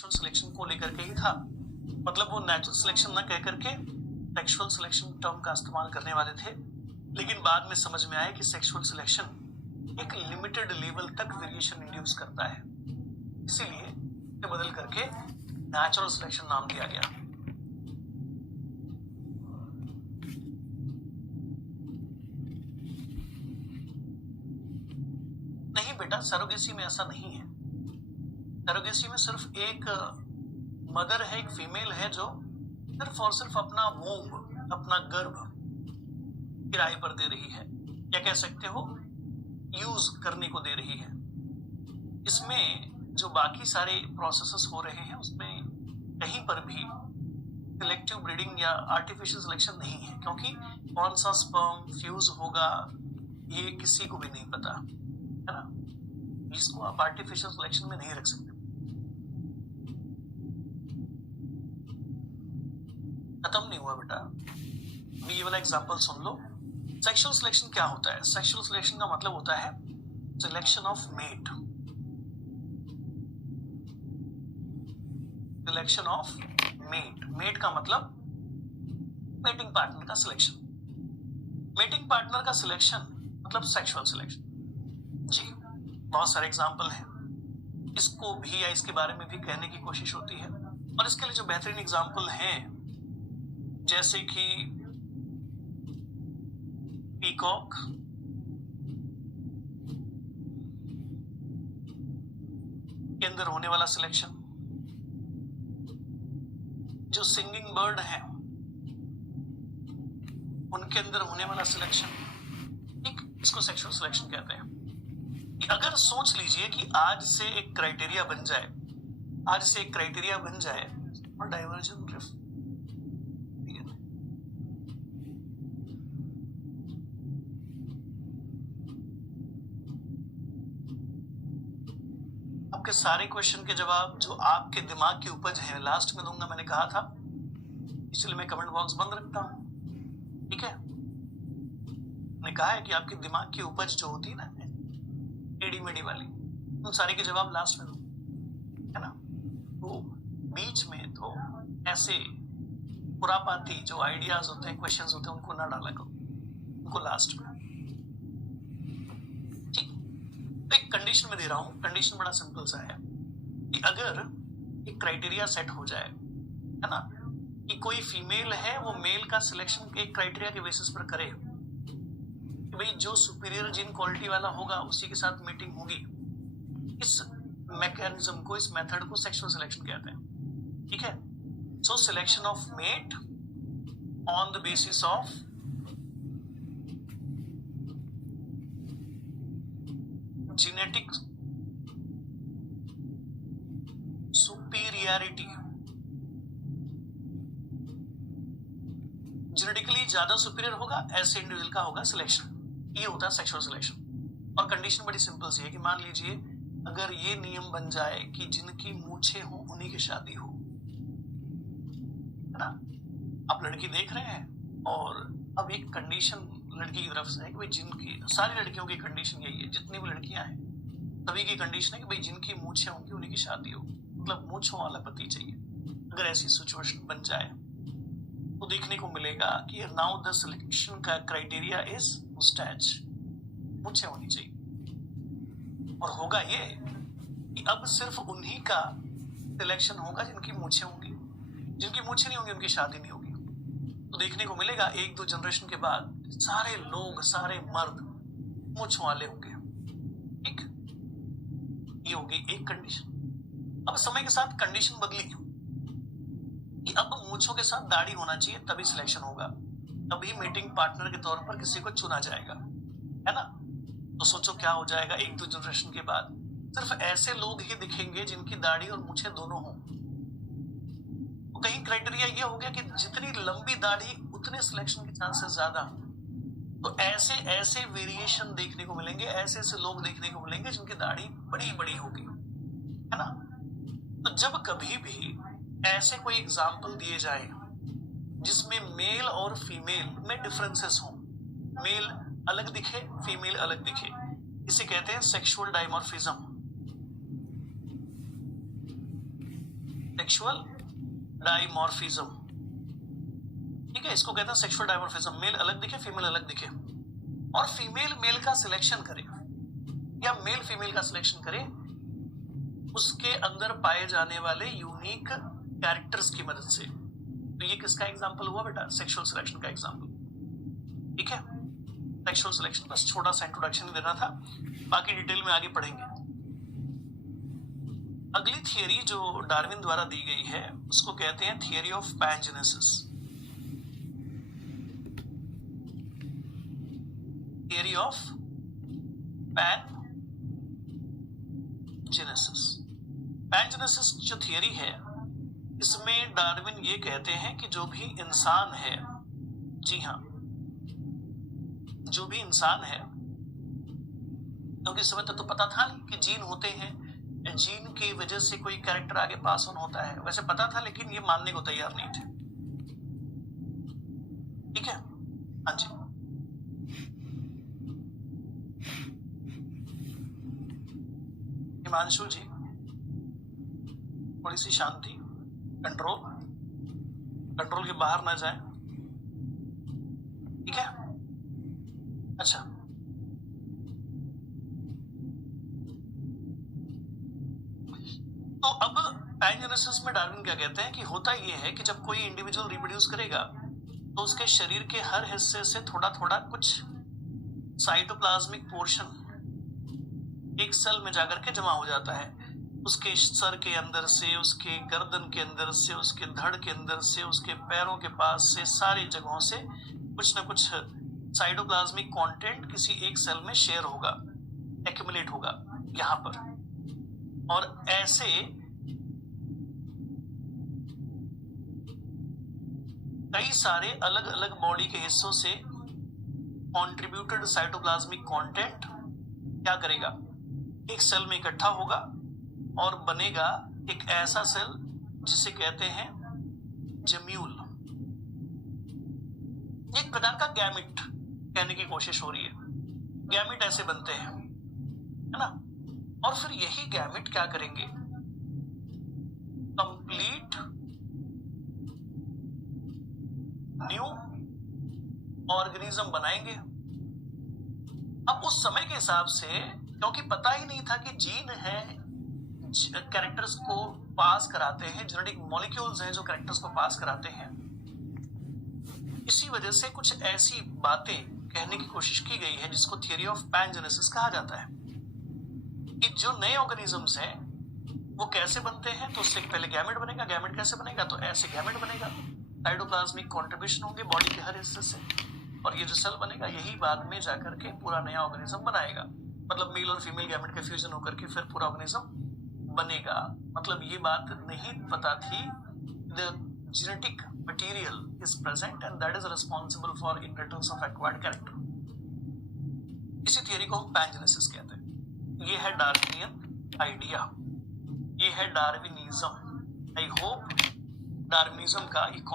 Sexual selection को लेकर के ही था। मतलब वो नेचुरल सिलेक्शन ना कह करके सेक्सुअल सिलेक्शन टर्म का इस्तेमाल करने वाले थे, लेकिन बाद में समझ में आया कि सेक्सुअल सिलेक्शन एक लिमिटेड लेवल तक वेरिएशन इंड्यूस करता है, इसीलिए इसे बदल करके नेचुरल सिलेक्शन नाम दिया गया। नहीं बेटा, सरोगेसी में ऐसा नहीं है। सरोगेसी में सिर्फ एक मदर है, एक फीमेल है जो सिर्फ और सिर्फ अपना वोम्ब, अपना गर्भ किराए पर दे रही है, या कह सकते हो यूज करने को दे रही है। इसमें जो बाकी सारे प्रोसेसेस हो रहे हैं उसमें कहीं पर भी सिलेक्टिव ब्रीडिंग या आर्टिफिशियल सिलेक्शन नहीं है, क्योंकि कौन सा स्पर्म फ्यूज होगा ये किसी को भी नहीं पता, है ना। इसको आप आर्टिफिशियल सिलेक्शन में नहीं रख सकते। खत्म नहीं हुआ बेटा, अभी ये वाला एग्जांपल सुन लो। सेक्सुअल सिलेक्शन क्या होता है? सेक्सुअल सिलेक्शन का मतलब होता है selection of mate. Selection of mate, mate का मतलब मेटिंग पार्टनर का सिलेक्शन। मेटिंग पार्टनर का सिलेक्शन मतलब सेक्सुअल सिलेक्शन। जी, बहुत सारे एग्जांपल हैं, इसको भी या इसके बारे में भी कहने की कोशिश होती है, और इसके लिए जो बेहतरीन एग्जांपल हैं जैसे कि पीकॉक, के अंदर होने वाला सिलेक्शन, जो सिंगिंग बर्ड है उनके अंदर होने वाला सिलेक्शन, ठीक, इसको सेक्सुअल सिलेक्शन कहते हैं। कि अगर सोच लीजिए कि आज से एक क्राइटेरिया बन जाए, आज से एक क्राइटेरिया बन जाए और डाइवर्जन ड्रिफ्ट, आपके सारे क्वेश्चन के जवाब जो आपके दिमाग की उपज है लास्ट में दूंगा, मैंने कहा था, इसलिए मैं कमेंट बॉक्स बंद रखता हूं, ठीक है। मैंने कहा है कि आपके दिमाग की उपज जो होती है ना टेढ़ी मेढ़ी वाली, उन सारे के जवाब लास्ट में दूंगा, है ना। तो बीच में तो ऐसे खुरापाती जो आइडियाज होते हैं, क्वेश्चंस होते हैं, उनको ना डाला करो, उनको लास्ट में। एक कंडीशन में दे रहा हूं, कंडीशन बड़ा सिंपल सा है कि अगर एक क्राइटेरिया सेट हो जाए, है ना, कि कोई फीमेल है वो मेल का सिलेक्शन के क्राइटेरिया के बेसिस पर करे कि भाई जो सुपीरियर जीन क्वालिटी वाला होगा उसी के साथ मीटिंग होगी, इस मैकेनिज्म को, इस मेथड को सेक्सुअल सिलेक्शन कहते हैं, ठीक है। So selection of mate on the basis of genetic superiority, genetically ज्यादा सुपीरियर होगा ऐसे इंडिविजुअल का होगा सिलेक्शन, ये होता है सेक्सुअल सिलेक्शन। और कंडीशन बड़ी सिंपल सी है कि मान लीजिए अगर ये नियम बन जाए कि जिनकी मूछें हो उन्हीं की शादी हो, है ना। आप लड़की देख रहे हैं और अब एक कंडीशन लड़की की तरफ से है कि भाई जिनकी, सारी लड़कियों की कंडीशन यही है, जितनी भी लड़कियां हैं सभी की कंडीशन है कि भाई जिनकी मूछें होंगी उन्हीं की शादी हो, मतलब मूछों वाला पति चाहिए। अगर ऐसी सिचुएशन बन जाए तो देखने को मिलेगा कि नाउ द सिलेक्शन का क्राइटेरिया इज मुस्टैच, मूछें होनी चाहिए। और होगा ये कि अब सिर्फ उन्हीं का सिलेक्शन होगा जिनकी मूछें होंगी, जिनकी मूछें नहीं होंगी उनकी शादी नहीं होगी। तो देखने को मिलेगा एक दो जनरेशन के बाद सारे लोग, सारे मर्द मूछ वाले होंगे, ठीक। ये होगी एक कंडीशन। अब समय के साथ कंडीशन बदली कि अब मूछों के साथ दाढ़ी होना चाहिए तभी सिलेक्शन होगा, तभी मीटिंग पार्टनर के तौर पर किसी को चुना जाएगा, है ना। तो सोचो क्या हो जाएगा, एक दो जनरेशन के बाद सिर्फ ऐसे लोग ही दिखेंगे जिनकी दाढ़ी और मूछें दोनों हों। तो कहीं क्राइटेरिया ये हो गया कि जितनी लंबी दाढ़ी उतने सिलेक्शन के चांसेस ज्यादा। तो ऐसे ऐसे वेरिएशन देखने को मिलेंगे, ऐसे ऐसे लोग देखने को मिलेंगे जिनकी दाढ़ी बड़ी बड़ी होगी, है ना। तो जब कभी भी ऐसे कोई एग्जाम्पल दिए जाए जिसमें मेल और फीमेल में डिफरेंसेस हो, मेल अलग दिखे, फीमेल अलग दिखे, इसे कहते हैं सेक्सुअल डायमॉर्फिज्म। सेक्सुअल डाइमॉर्फिज्म, ठीक है, इसको कहते हैं सेक्सुअल डाइमॉर्फिज्म। मेल अलग दिखे, फीमेल अलग दिखे, और फीमेल मेल का सिलेक्शन करे या मेल फीमेल का सिलेक्शन करे उसके अंदर पाए जाने वाले यूनिक कैरेक्टर्स की मदद से। तो ये किसका एग्जांपल हुआ बेटा? सेक्सुअल सिलेक्शन का एग्जांपल, ठीक है। सेक्सुअल सिलेक्शन, बस छोटा सा इंट्रोडक्शन देना था, बाकी डिटेल में आगे पढ़ेंगे। अगली थियरी जो डार्विन द्वारा दी गई है उसको कहते हैं theory of pangenesis. Theory of pangenesis. Pangenesis जो थियरी है इसमें डार्विन ये कहते हैं कि जो भी इंसान है, जी हाँ, जो भी इंसान है, क्योंकि इस समय तक तो पता था नहीं कि जीन होते हैं, जीन की वजह से कोई कैरेक्टर आगे पास ऑन होता है, वैसे पता था लेकिन ये मानने को तैयार नहीं थे, ठीक है। हाँ जी, हिमांशु जी थोड़ी सी शांति, कंट्रोल के बाहर ना जाए, ठीक है। अच्छा, तो अब पैंजेनेसिस में डार्विन क्या कहते हैं कि होता ये है कि जब कोई इंडिविजुअल रिप्रोड्यूस करेगा तो उसके शरीर के हर हिस्से से थोड़ा थोड़ा कुछ साइटोप्लाज्मिक पोर्शन एक सेल में जाकर के जमा हो जाता है। उसके सर के अंदर से, उसके गर्दन के अंदर से, उसके धड़ के अंदर से, उसके पैरों के पास से, सारी जगहों से कुछ ना कुछ साइटोप्लाज्मिक कंटेंट किसी एक सेल में शेयर होगा, एक्यूमुलेट होगा यहां पर। और ऐसे कई सारे अलग अलग बॉडी के हिस्सों से कंट्रीब्यूटेड साइटोप्लाज्मिक कंटेंट क्या करेगा, एक सेल में इकट्ठा होगा और बनेगा एक ऐसा सेल जिसे कहते हैं जम्यूल। एक प्रकार का गैमिट कहने की कोशिश हो रही है, गैमिट ऐसे बनते हैं, है ना। और फिर यही गैमिट क्या करेंगे, कंप्लीट न्यू ऑर्गेनिज्म बनाएंगे। अब उस समय के हिसाब से, क्योंकि पता ही नहीं था कि जीन है कैरेक्टर्स को पास कराते हैं, जेनेटिक मॉलिक्यूल्स हैं जो कैरेक्टर्स को पास कराते हैं, इसी वजह से कुछ ऐसी बातें कहने की कोशिश की गई है जिसको थियरी ऑफ पैंजेनेसिस कहा जाता है कि जो नए ऑर्गेनिजम्स हैं वो कैसे बनते हैं। तो उससे पहले गैमेट बनेगा, गैमेट कैसे बनेगा, तो ऐसे गैमेट बनेगा, साइटोप्लाज्मिक कंट्रीब्यूशन होंगे बॉडी के हर हिस्से से, और ये जो सेल बनेगा यही बाद में जाकर के पूरा नया ऑर्गेनिज्म बनाएगा। मतलब मेल और फीमेल गैमेट का फ्यूजन होकर के फिर पूरा ऑर्गेनिज्म बनेगा। मतलब ये बात नहीं पता थी, the genetic material is present and that is responsible for inheritance of acquired character। इसी थियरी को हम पैंजेनेसिस कहते हैं। ये है डार्विनियन आइडिया, ये है डार्विनिज्म। आई होप डार्विनिज्म का